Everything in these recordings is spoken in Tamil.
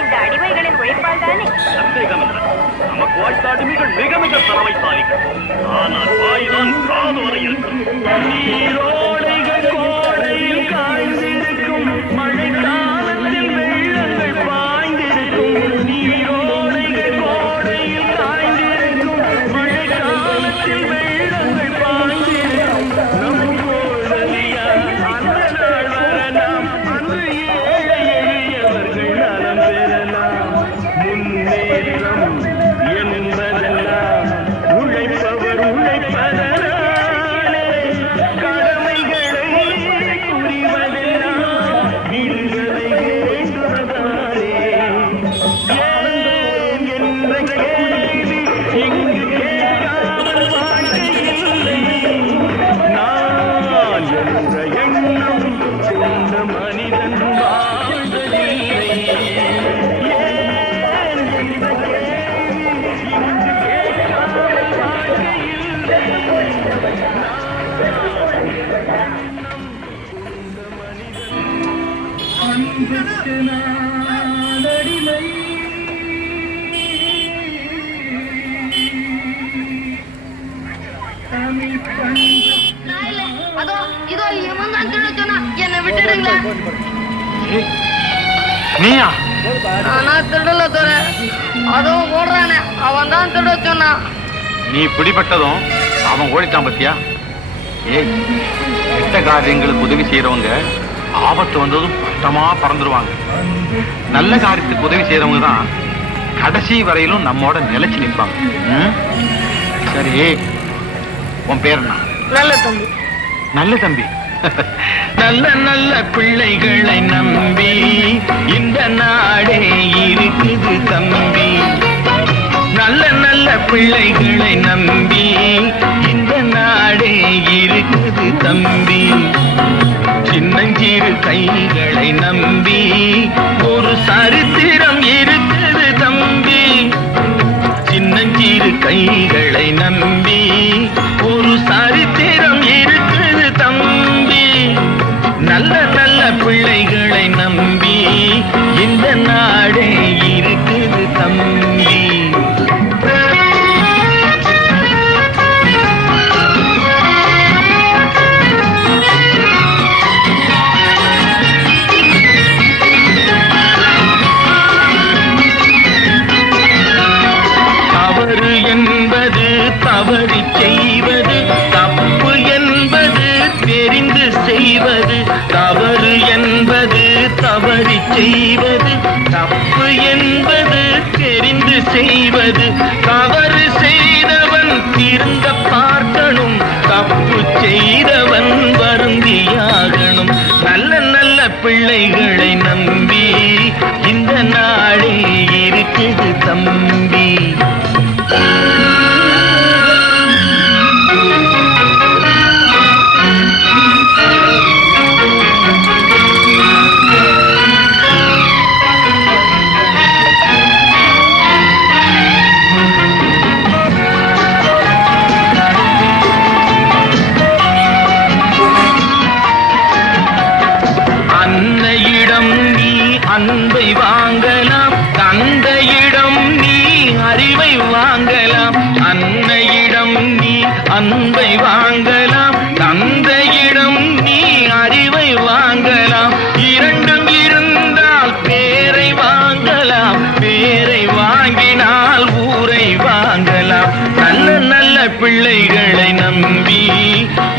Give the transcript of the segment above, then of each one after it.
இந்த அடிமைகளின் உழைப்பால் தானே? சந்தேகமில்லை. நமக்கு வாய்த்த அடிமைகள் மிக மிக திறமைசாலிகள். ஆனால் வாய்தான் காது வரை இருக்கும். நீரோடைகள் கோடையில் காய்ந்திருக்கும், மழைக்காலத்தில் வெள்ளங்கள் பாய்ந்திருக்கும். நீரோடைகள் கோடையில் காய்ந்திருக்கும், மழைக்காலத்தில் வெள்ளங்கள் பாய்ந்திருக்கும். நம் கோடலியா அந்த நாள் வரலாம், அன்று ஏழை எளியவர்கள் நலம் பெறலாம். முன்னேற்றம் என்பதெல்லாம் உழைப்பவர் உழைப்பதனாலே, கடமைகளை புரிவதெல்லாம் விடுதலை வேண்டுவதாலே. ஏன் என்ற கேள்வி இங்கு கேட்காமல் வாழ்க்கையில்லை. நான் என்ற எண்ணம் கொண்ட மனிதன் வாழ்வதில்லை. அதோ இதோ இவன் தான் திருட சொன்னா, என்னை விட்டுடுங்களேன். நீயா? நானா திருடல தோற, அதோ ஓடுறானே அவன் தான் திருட சொன்னான். நீ பிடிபட்டதும் அவன் ஓடிட்டான் பத்தியா? ஏய், கெட்ட காரியங்களுக்கு உதவி செய்யறவங்க ஆபத்து வந்ததும் பட்டமா பறந்துருவாங்க. நல்ல காரியத்துக்கு உதவி செய்யறவங்க தான் கடைசி வரையிலும் நம்மோட நிலைச்சு நிற்பாங்க. சரி, உன் பேர் என்ன? நல்ல தம்பி. நல்ல தம்பி. நல்ல நல்ல பிள்ளைகளை நம்பி இந்த நாடே இருக்குது தம்பி. நல்ல நல்ல பிள்ளைகளை நம்பி இந்த நாடே இருக்குது தம்பி. சின்னஞ்சிறு கைகளை நம்பி ஒரு சரித்திரம் இருக்குது தம்பி. சின்னஞ்சிறு கைகளை நம்பி ஒரு சரித்திரம் இருக்குது தம்பி. நல்ல நல்ல பிள்ளைகளை நம்பி இந்த நாடே இருக்குது தம்பி. தவறு என்பது தவறி செய்வது, தப்பு என்பது தெரிந்து செய்வது. தவறு என்பது தவறி செய்வது, தப்பு என்பது தெரிந்து செய்வது. தவறு செய்தவன் திருந்த பார்க்கணும், தப்பு செய்தவன் வருந்தியாகணும். நல்ல நல்ல பிள்ளைகளை நம்பி இந்த நாடே இருக்குது தம்பி. அன்பை வாங்கலாம், தந்தையிடம் நீ அறிவை வாங்கலாம். இரண்டும் இருந்தால் பேரை வாங்கலாம், பேரை வாங்கினால் ஊரை வாங்கலாம். நல்ல நல்ல பிள்ளைகளை நம்பி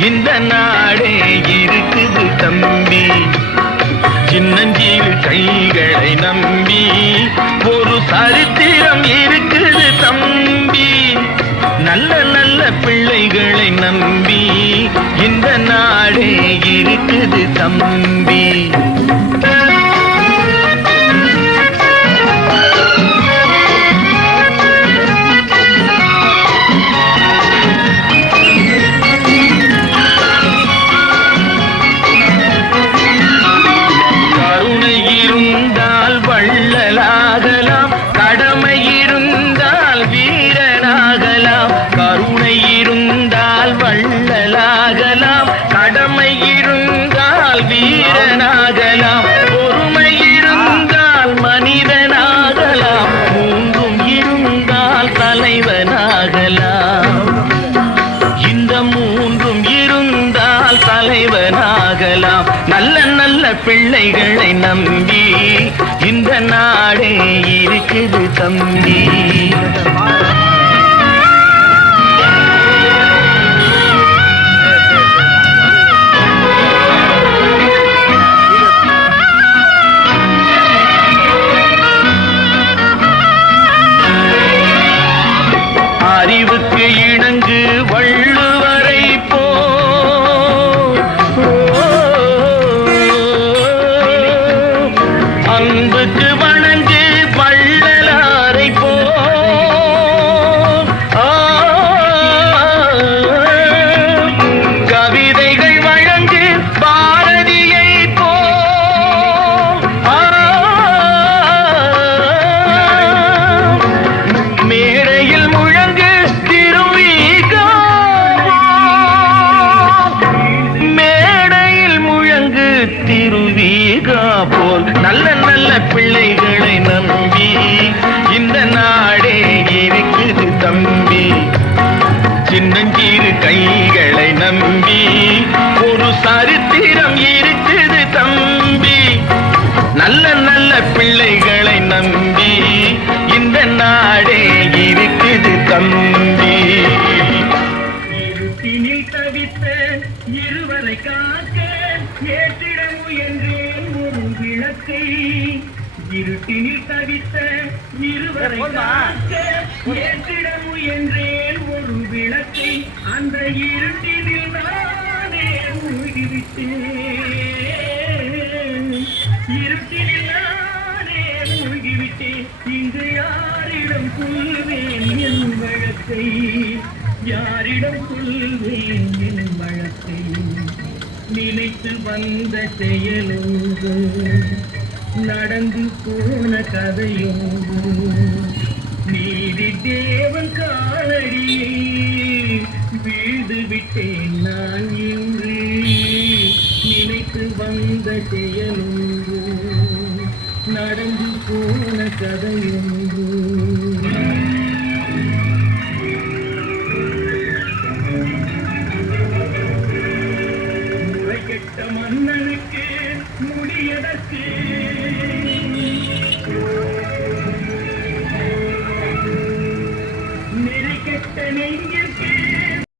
இந்த நாடே இருக்குது தம்பி. சின்னஞ்சிறு கைகளை நம்பி ஒரு சரித்திரம் இருக்குது தம்பி. நல்ல நல்ல பிள்ளைகளை நம்பி இந்த நாடே இருக்குது தம்பி. வீரனாகலாம், பொறுமை இருந்தால் மனிதனாகலாம், மூன்றும் இருந்தால் தலைவனாகலாம். இந்த மூன்றும் இருந்தால் தலைவனாகலாம். நல்ல நல்ல பிள்ளைகளை நம்பி இந்த நாடே இருக்குது தம்பி. அறிவுக்கு இணங்கு வள்ளுவரை போ, அன்புக்கு வணங்கு வள்ளலாரை போ, கவிதைகள் வழங்கு பாரதியை போ, மேடையில் முழங்கு திருவீகா போல். நல்ல நல்ல பிள்ளைகளை நம்பி இந்த நாடே இருக்குது தம்பி. சின்னஞ்சிறு கைகளை நம்பி ஒரு சரித்திரம் இருக்குது தம்பி. நல்ல நல்ல பிள்ளைகளை நம்பி இந்த நாடே இருக்குது தம்பி. இருட்டினில் தவித்த இருவரை காக்க ஏற்றிட முயன்றேன் ஒரு விளக்கை. இருட்டினில் தவித்த இருவரை காக்க ஏற்றிட முயன்றேன் ஒரு விளக்கை. அந்த இருட்டினில் நானே மூழ்கிவிட்டேன், இருட்டினில் நானே மூழ்கிவிட்டேன். இங்கு யாரிடம் சொல்வேன் என் வழக்கை, யாரிடம் சொல்வேன் என் வழக்கை. நினைத்து வந்த செயலோடு நடந்து போன கதையோடு நீதி தேவன் காலடியை வீழ்ந்து விட்டேன் நான் இன்று. நினைத்து வந்த செயலோடு நடந்து போன கதையோடு மன்னனுக்கு முடியதற்கு நெறி கெட்ட நெஞ்ச